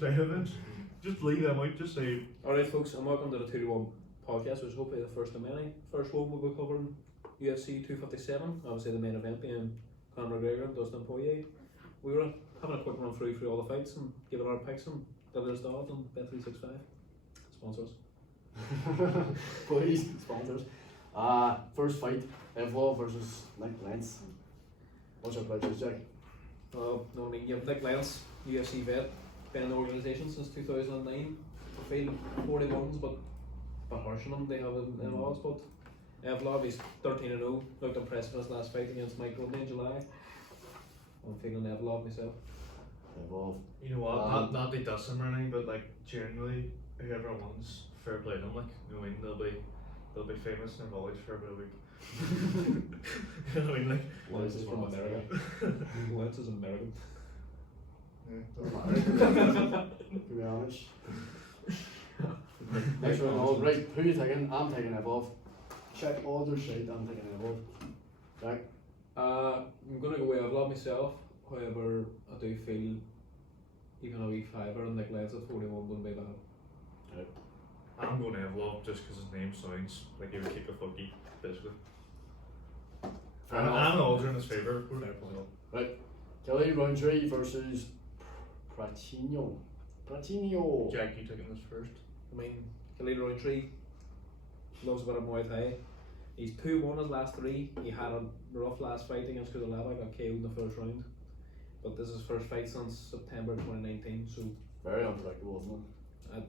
side of it. Just leave them out. Just say. Alright, folks, and welcome to the 2-1 podcast, which is hopefully the first of many. First one we'll be covering UFC 257, obviously the main event being Conor McGregor and Dustin Poirier. We were having a quick run through all the fights and giving our picks and Brothers Dog and Bet365. Sponsors. Please, sponsors. First fight, Evlov versus Nick Lentz. What's your predictions, Jack? Well, no, I mean, you have Nick Lentz, UFC vet, been in the organisation since 2009. Failed 41s, but harsh on them, they have in odds, but Evlov, he's 13-0, looked impressive in his last fight against Michael in July. I'm feeling Evlov myself. Evlov. You know what? Not they dust him or anything, but like generally, whoever wins, fair play to them. Like, you know what I mean? They'll be famous in their knowledge for about a week. You know what I mean? Like, Lentz is from America. Lentz is American. Doesn't matter. To be honest. Next one, all right. Who are you taking? I'm taking Evlov. Check all their shit. I'm taking Evlov. Jack. I'm gonna go with Evlov myself. However, I do feel even a wee fiver and Nick Lentz at 41 wouldn't be bad. Right. I'm going to Evlov just because his name sounds like he would kick a fucky, basically. And the odds are in his favour. Right. Kelly Roundtree versus Pratino. Jack, you taking this first? I mean, Khalid Roundtree loves a bit of Muay Thai. He's 2-1 his last 3. He had a rough last fight against Kudalaba, got KO'd in the first round. But this is his first fight since September 2019, so very unpredictable, isn't it?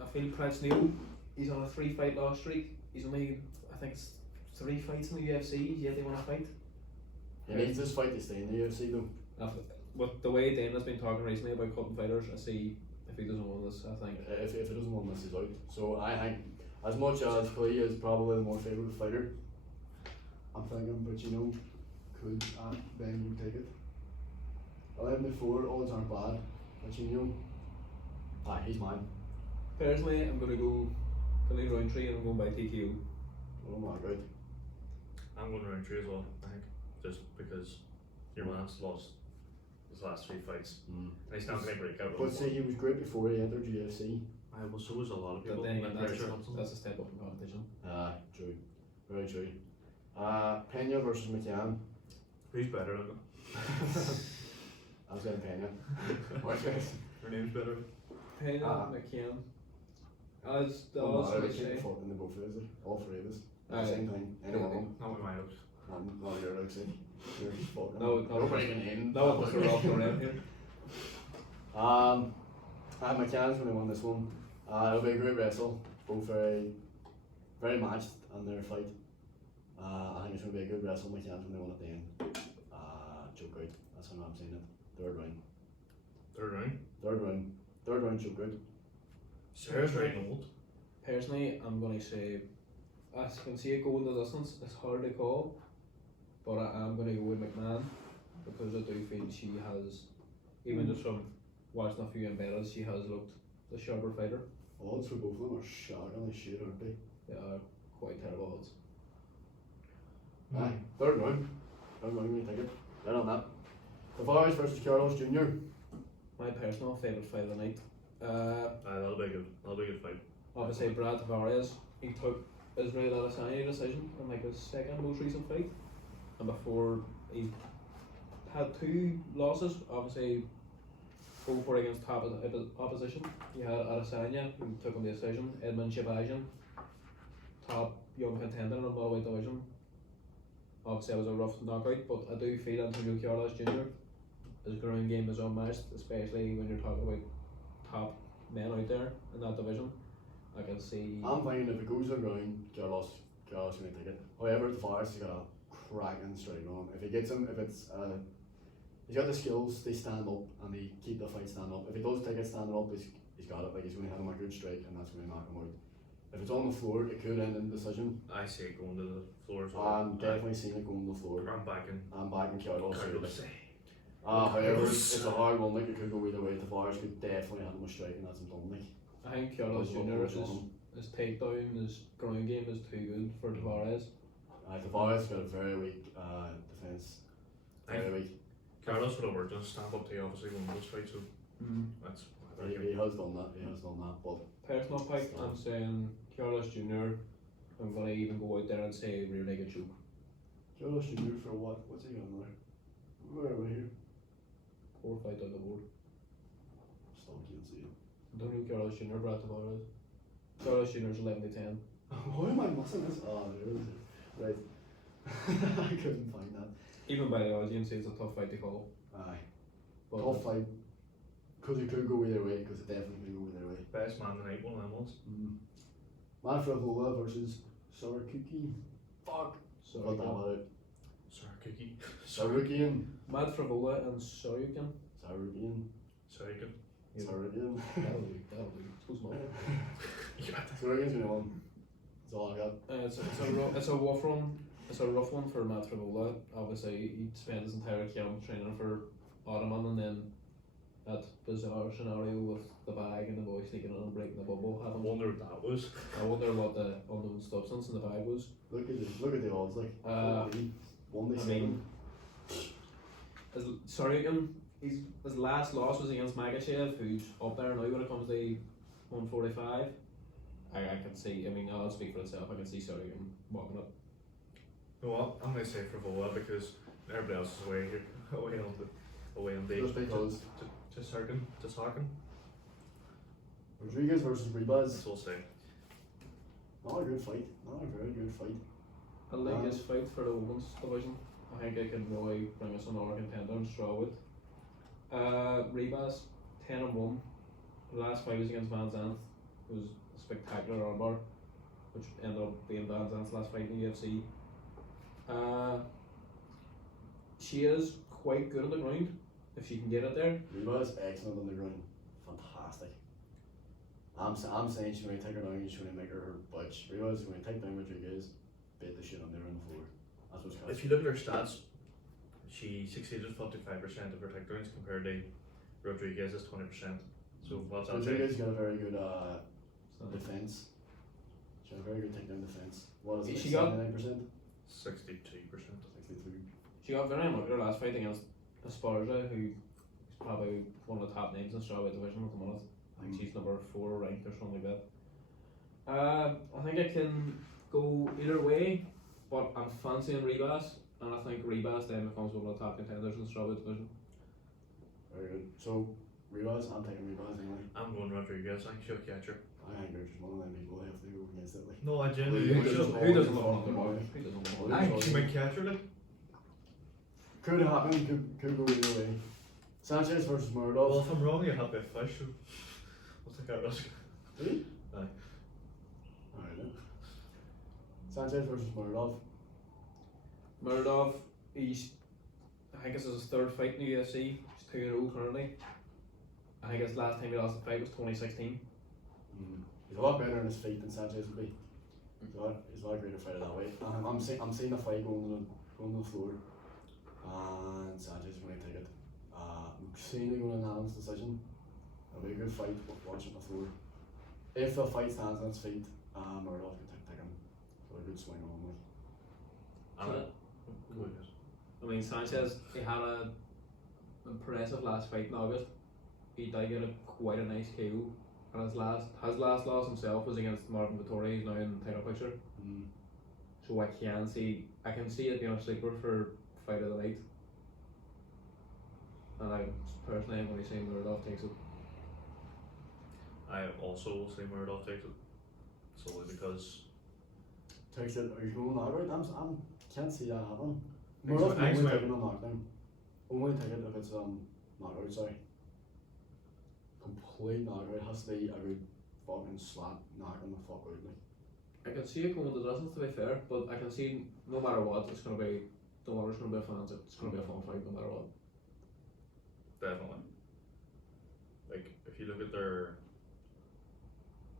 I feel Pratino, he's on a 3-fight loss streak. He's only, I think it's 3 fights in the UFC, yet they won a fight. He needs this fight to stay in the UFC though. With the way Dana's been talking recently about cutting fighters, I see if he doesn't win this, I think. If he doesn't win this, he's out. So I think, as much as Clay is probably the more favourite fighter, I'm thinking Pacino could then you take it. 11-4, odds aren't bad. Pacino, he's mine. Personally, I'm going to go Khalid Roundtree and I'm going by TKO. Oh my god. I'm going Roundtree as well, I think. Just because your man's lost his last 3 fights. And he's not going to break out. But see, he was great before he entered UFC. Well, so was a lot of people. But then that's a step up in competition. True. Very true. Pena versus McCann. Who's better? I was saying Pena. Her name's better. Pena, McCann. As the Oh, odds no, would they say. keep fucking the both of us, all 3 of us. Aye. Same thing. Any one of them. Not with my house. Not your house, you're just fucking. No, nobody can in. No, but we're off around here. McCann's going to win this one. It'll be a great wrestle. Both very, very matched in their fight. I think it's going to be a good wrestle. McCann's going to win at the end. Choke out. That's how I'm saying it. Third round. Third round choke out. Sarah's very old. Personally, I'm going to say, I can see it going the distance. It's hard to call, but I am going to go with McMahon because I do feel she has, even just from watching a few embeddeds, she has looked the sharper fighter. Odds for both of them are shockingly shit, aren't they? They are quite terrible odds. Third round. Third round, you take it. Right on that. Tavares versus Carlos Jr. My personal favourite fight of the night. That'll be good. That'll be a good fight. Obviously, Brad Tavares, he took Israel Adesanya decision in like his second most recent fight, and before he had 2 losses. Obviously, both were against top opposition. You had Adesanya, who took him the decision. Edmund Shabazian, top young contender in the middleweight division. Obviously, it was a rough knockout, but I do feel Antonio Carlos Jr. his ground game is unmatched, especially when you're talking about top men out there in that division. I can see. I'm thinking if it goes to the ground, Carlos going to take it. However, Tavares has got a cracking strike on him. If he gets him, if it's he's got the skills, they stand up and they keep the fight stand up. If he does take it standing up, he's got it. Like, he's going to hit him a good strike and that's going to knock him out. If it's on the floor, it could end in decision. I see it going to the floor as well. I'm definitely seeing it going to the floor. I'm backing Carlos. Carlos. However, it's a hard one. Like, it could go either way. Tavares could definitely hit him a strike and that's him done. Like, I think Carlos Jr. his takedown, his ground game is too good for Tavares. Tavares got a very weak defence. Very weak. Carlos would have worked on stand up to obviously won this fight, so that's He has done that. But Personal pick, I'm saying Carlos Jr. I'm gonna even go out there and say rear naked choke. Carlos Jr. for what? What's he on there? Where are we here? 4 fight on the board. Still can't see it. Don't know Carlos Jr. Brad Tavares. Carlos Jr. is 11-10. Why am I missing this? Oh, there it is. Right. I couldn't find that. Even by the audience, it's a tough fight to call. Aye. But Tough fight. Because it could go either way, because it definitely could go either way. Best man tonight, one of them ones. Manfredola versus Sarakuki. Fuck. Got that one out. Sarkuki. Sarukian. Mad Frivola and Soryukin. Sarukian. Sarkuki. Sarukian. That'll do. It's too small. Sarukian's gonna win. That's all I got. It's a rough one for Matt Frivola. Obviously, he spent his entire camp training for Ottoman, and then that bizarre scenario with the bag and the boy sneaking in and breaking the bubble I happened. wonder what that was. I wonder what the unknown substance in the bag was. Look at the odds, like. 1-7. I mean, Soryukin, his last loss was against Magachev, who's up there now when it comes to 145. I can see, I mean, I'll speak for itself, I can see Soryukin walking up. You know what? I'm going to say Frivola because everybody else is away here. Away on the Just because. Just Harkin. Rodriguez versus Rebaz. That's all say. Not a good fight. Not a very good fight. I like this fight for the women's division. I think it can really bring us another contender and straw with. Rebaz, 10-1. The last fight was against Van Zandt. It was a spectacular armbar, which ended up being Van Zandt's last fight in the UFC. She is quite good on the ground if she can get it there. Rebaz excellent on the ground. Fantastic. I'm saying she's going to take her down and she's going to make her budge. Rebaz is going to take down Rodriguez, beat the shit on there on the floor. That's what's If you look at her stats, she succeeded 55% of her takedowns compared to Rodriguez's 20%. So what's that say? Rodriguez got a very good defense. She had a very good takedown defense. What is it? She got 79%? 62%. 63. She got very unlucky her last fight against Esparza, who is probably one of the top names in the strawweight division at the minute. I think she's number 4 ranked or something like that. I think it can go either way, but I'm fancying Rebaz, and I think Rebaz then becomes one of the top contenders in the strawweight division. Very good. So, Rebaz, I'm taking Rebaz anyway. I'm going Rodriguez. I think she'll catch her. I think there's just one of them people I have to go against it. Like. No, I genuinely Who think doesn't she'll. Who doesn't want love to an know? underdog? Who doesn't love an I think she might catch her. Like. Could happen, could go either way. Sanchez versus Well, Muradov. if I'm wrong, you'll have a fish. So I'll take that risk. Really? Aye. Alright then. Sanchez versus Muradov. Muradov, I think this is his 3rd fight in the UFC. He's 2-0 currently. I think his last time he lost a fight was 2016. He's a lot better on his feet than Sanchez would be. He's a lot greater fighter that way. I'm seeing a fight going to the floor, and Sanchez is going to take it. I'm seeing it going to announce decision. It'll be a good fight. Watching the floor. If the fight stands on its feet, Muradov can take him. So a good swing on like. Go ahead. I mean, Sanchez, he had a impressive last fight in August. He did get quite a nice KO, and his last loss himself was against Martin Vettori. He's now in the title picture. So I can see it being a sleeper for fight of the night. And I personally am going to say Muradov takes it. I also will say Muradov takes it. Solely because. Takes it. Are you going knockout? I can't see that happening. Thanks, Muradov can thanks, only man. take it on knockdown. Only take it if it's knockout. Sorry. Complete knockout. It has to be a good fucking slap knocking the fuck out. Like. I can see it going the distance, to be fair, but I can see no matter what, it's going to be, the winner's going to be a fans. It's going to be a fun fight no matter what. Definitely. Like, if you look at their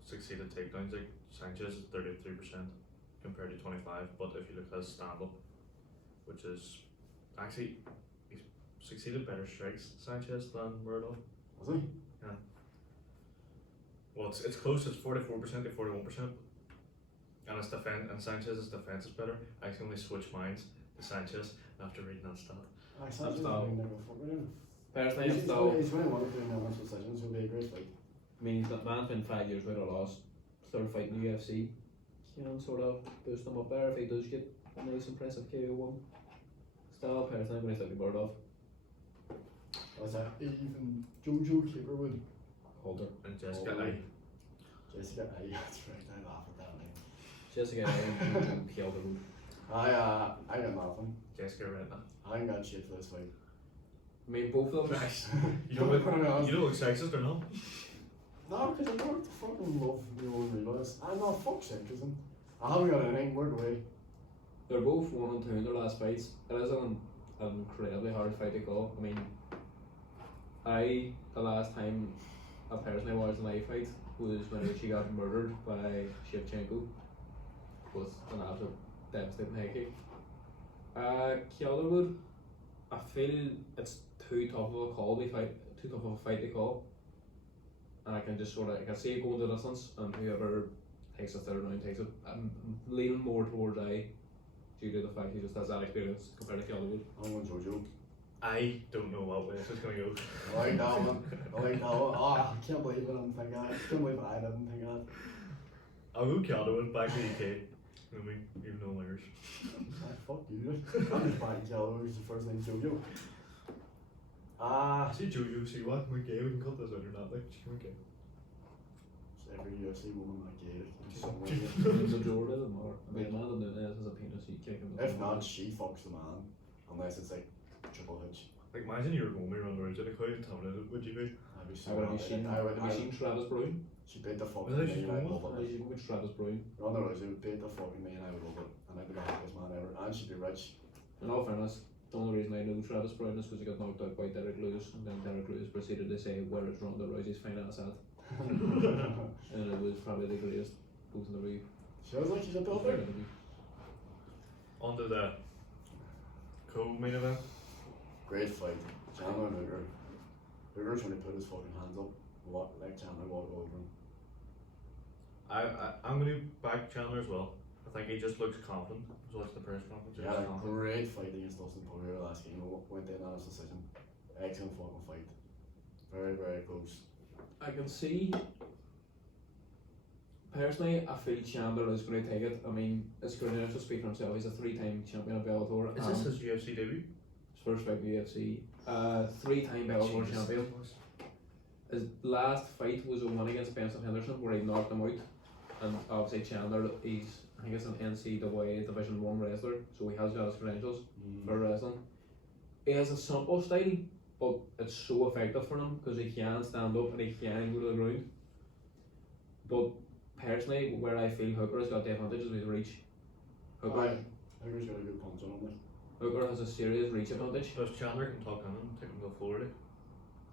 succeeded takedowns, like Sanchez is 33% compared to 25, but if you look at his stand up, which is actually, he's succeeded better strikes, Sanchez, than Muradov. Was he? Yeah. Well, it's close, it's 44% to 41%. And his Sanchez's defense is better. I actually only switched mine to Sanchez after reading that stat. Sanchez is not- going to go fuck with him. Personally, He's I'm still. he's 21 doing that much decisions, so it'll be a great fight. I mean, that man's been 5 years without a loss. Third fight in the UFC. Can sort of boost him up there if he does get a nice impressive KO one. Still, personally, I'm going to take the bird off. Was that even Jojo Kipperwood? Holder. And Jessica Oh. I. Jessica, that's right, I laugh at that name. Jessica and killed him. I got nothing. Jessica Redna. I ain't got shit for this fight. I mean, both of them. Nice. You don't look sexist or not? No, because I don't fucking love the old realize. I'm not fuck sexism. I haven't got anything, work away. They're both 1 and 2 in their last fights. It is an incredibly hard fight to call. I mean, the last time I personally watched an eye fight was when she got murdered by Shevchenko with an absolute devastating head kick. Calderwood, I feel it's too tough of a call too tough of a fight to call. And I can just I can see it going the distance, and whoever takes the third round takes it. I'm leaning more towards I, due to the fact he just has that experience compared to Calderwood. I'm going Jojo. I don't know what way this is going to go. I like that one. I like that one. Oh, I can't believe it. I'm thinking that. I can't believe I didn't think that. I'll go Calderwood back to the UK. You know me, even though I'm Irish. Fuck you. I'm just buying Calderwood. It's the first name Jojo. See Jojo, see what? We're gay, we can cut this out or not. Like, we're gay. Every UFC woman I get it. The majority of them are. I mean, a man that has a penis, you kick him. If not, she fucks the man. Unless it's like Triple H. Like, imagine you were going around the roads in a crowd, intimidated, would you be? I'd be so Have you seen, have you seen Travis Browne? She beat the fuck Was out that of me she and I won? love it. You watch Travis Browne. Ronda Rousey would beat the fuck out of me and I would love it. And I'd be the happiest man ever. And she'd be rich. In all fairness, the only reason I know Travis Browne is because he got knocked out by Derek Lewis, and then Derek Lewis proceeded to say, "Where is Ronda Rousey's finance at?" And it was probably the greatest post interview. Sounds like she's a builder. On to the co-main event. Great fight. Chandler and Luger. Luger trying to put his fucking hands up. Like Chandler walked over him. I'm going to back Chandler as well. I think he just looks confident. So what's the press conference? He had a great fight against Dustin Poirier last game. Went in on his decision. Excellent fucking fight. Very, very close. I can see. Personally, I feel Chandler is going to take it. I mean, it's going to speak for himself. He's a 3-time champion of Bellator. Is this his UFC debut? His first fight in the UFC. 3-time Bellator Jesus. champion. His last fight was a win against Benson Henderson where he knocked him out. And obviously Chandler, I think it's an NCAA Division 1 wrestler, so he has got his credentials for wrestling. He has a simple style, but it's so effective for him because he can stand up and he can go to the ground. But personally, where I feel Hooker has got the advantage is with reach. Hooker Luger's got a good punch on him. Hooker has a serious reach advantage. So if Chandler can talk on him, take him to Florida.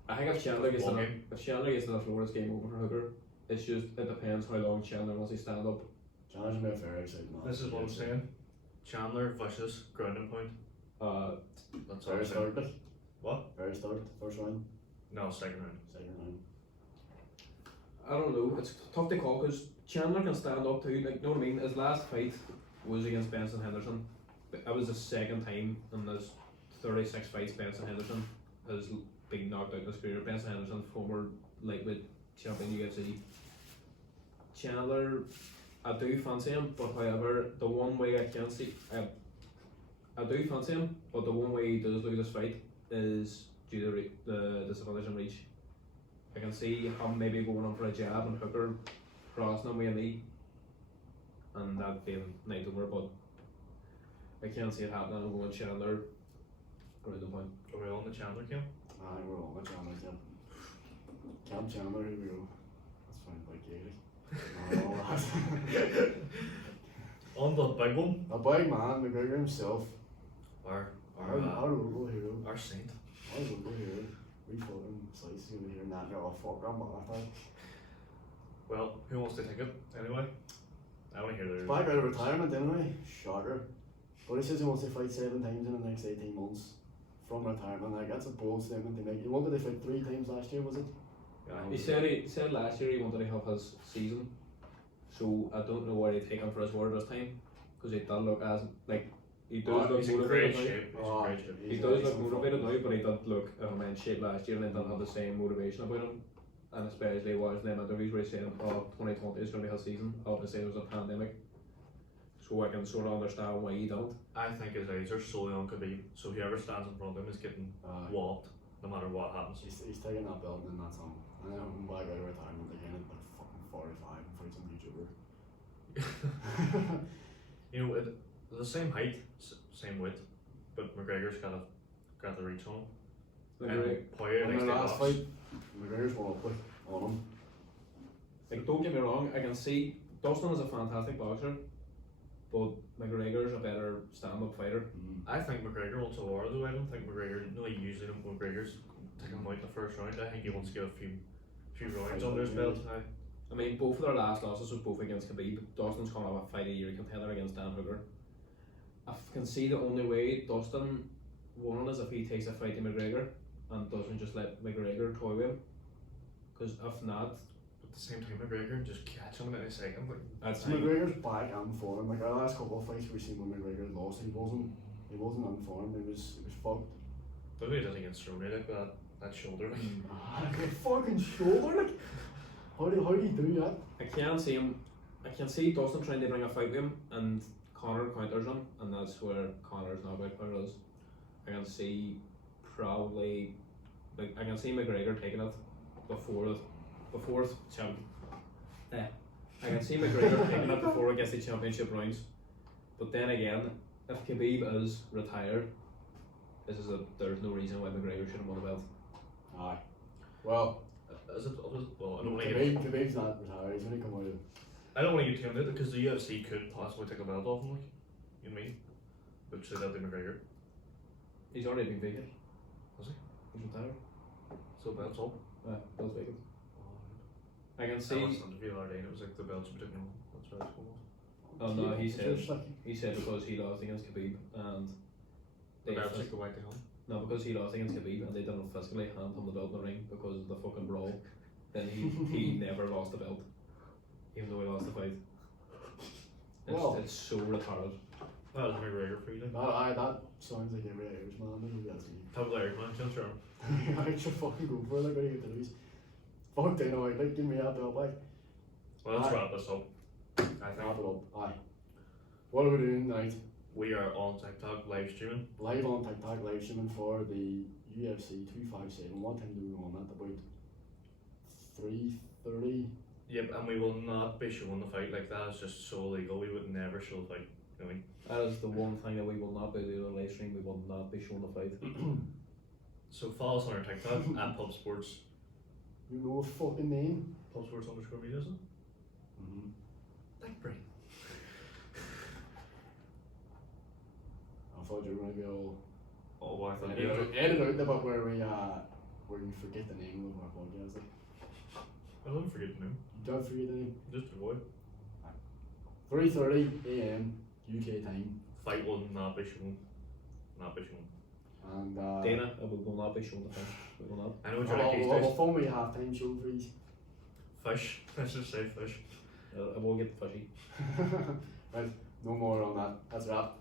I think if Chandler gets to Walking. the floor, it's game over for Hooker. It's just, it depends how long Chandler wants to stand up. Chandler's gonna be a very exciting match. This is what I'm saying. Chandler versus grounding point. That's all I'm Very saying. start. What? Very start. First round. No, second round. Second round. I don't know, it's tough to call because Chandler can stand up too, like, you know what I mean? His last fight was against Benson Henderson. That was the second time in his 36 fights Benson Henderson has been knocked out in his career. Benson Henderson, former lightweight champion UFC. Chandler, I do fancy him, but however, the one way I can see, I do fancy him, but the one way he does lose this fight is due to the disadvantage in reach. I can see him maybe going on for a jab and Hooker crossing him with a knee and that being night over, but I can't see it happening. I'm going Chandler, ground and pound. Are we on the Chandler camp? Aye, we're on the Chandler camp. Camp Chandler, here we go. That's fine, like Gaelic. On the big one. A big man, McGregor himself. Our local hero. our saint. Our local hero. We fucking slice over here and that. Oh fuck, I'm mad. Well, who wants to take it anyway? I want to hear theirs. Back out of retirement anyway. Shocker. But he says he wants to fight 7 times in the next 18 months from retirement. Like, that's a bold statement to make. He wanted to fight 3 times last year, was it? He said last year he wanted to have his season, so I don't know where he'd take him for his word this time, because he did look as like he does look he's in motivated great now. shape. He's in great shape. He does look motivated now, but he didn't look in shape last year, and he didn't have the same motivation about him. And especially was them interviews where he said, 2020 is going to be his season. Obviously, there was a pandemic, so I can sort of understand why he don't. I think his eyes are solely on Khabib, so whoever stands in front of him is getting walloped, no matter what happens. He's taking that belt and that's on. And then I'm back out of retirement again at like fucking 45 and fight some YouTuber. You know, the same height, same weight, but McGregor's got the reach on him. And Poirier In likes the to last box. fight, McGregor's won up on him. Like, don't get me wrong, I can see Dustin is a fantastic boxer, but McGregor's a better stand-up fighter. I think McGregor wants a war though. I don't think McGregor, usually McGregor's taking him out in the first round. I think he wants to get a few rounds under his belt. I mean, both of their last losses was both against Khabib. Dustin's coming off a fight a year contender against Dan Hooker. I can see the only way Dustin won is if he takes a fight to McGregor and doesn't just let McGregor toy with him. Because if not, at the same time, McGregor just catch him in a second. Like, that's McGregor's back and form. Like our last couple of fights we've seen when McGregor lost, he wasn't in form. It was fucked. look at he does against Strowman, like that shoulder. Like a fucking shoulder. Like how do you do that? I can see Dustin trying to bring a fight with him and Conor counters him, and that's where Conor's knockout power is. I can see probably, like, I can see McGregor taking it before champ. I can see McGregor taking it before it gets the championship rounds. But then again, if Khabib is retired, there's no reason why McGregor shouldn't win the belt. Aye. Well, Is it? Well, I don't want to Khabib's not retired. He's only come out of. I don't want to get too into it because the UFC could possibly take a belt off him, like, you know what I mean? Which is Anthony McGregor. He's already been vacant. Has he? He's retired. So belt's up. Belt's vacant. I can I see. watched an interview the other day and it was like the belts were taken. That's why it's called. Oh no, he said Like, because he lost against Khabib and The belts like go back to him. no, because he lost against Khabib and they didn't physically hand him the belt in the ring because of the fucking brawl. Then he never lost the belt, even though he lost the fight. It's so retarded. That was McGregor for you, like. that sounds like every Irishman. Maybe that's me. Top player, man, chill, sure. I should fucking go for it. Like, what do you get to lose? Fuck, they know. Like, give me that belt back. Well, let's wrap this up. I Wrap think it up. Aye. What are we doing tonight? we are on TikTok live streaming. Live on TikTok, live streaming for the UFC 257. What time do we go on that? About 3:30. Yep, and we will not be showing the fight. Like, that is just so illegal. We would never show the fight. You know what I mean? That is the one thing that we will not be doing on live stream. We will not be showing the fight. So follow us on our TikTok at PubSports. You know a fucking name? PubSports_media, is it? Big brain. I thought you were gonna be all Oh, well, I thought edit out the bit where we forget the name of our podcast. Like, I don't forget the name. you don't forget the name. Just avoid. 3:30 AM UK time. Fight will not be shown. Not be shown. And Dana, we will not be showing the fight. We will not. I know Jackie's we'll film me a halftime show for you. Fish. Let's just say fish. I will get fishy. Right, no more on that. That's a wrap.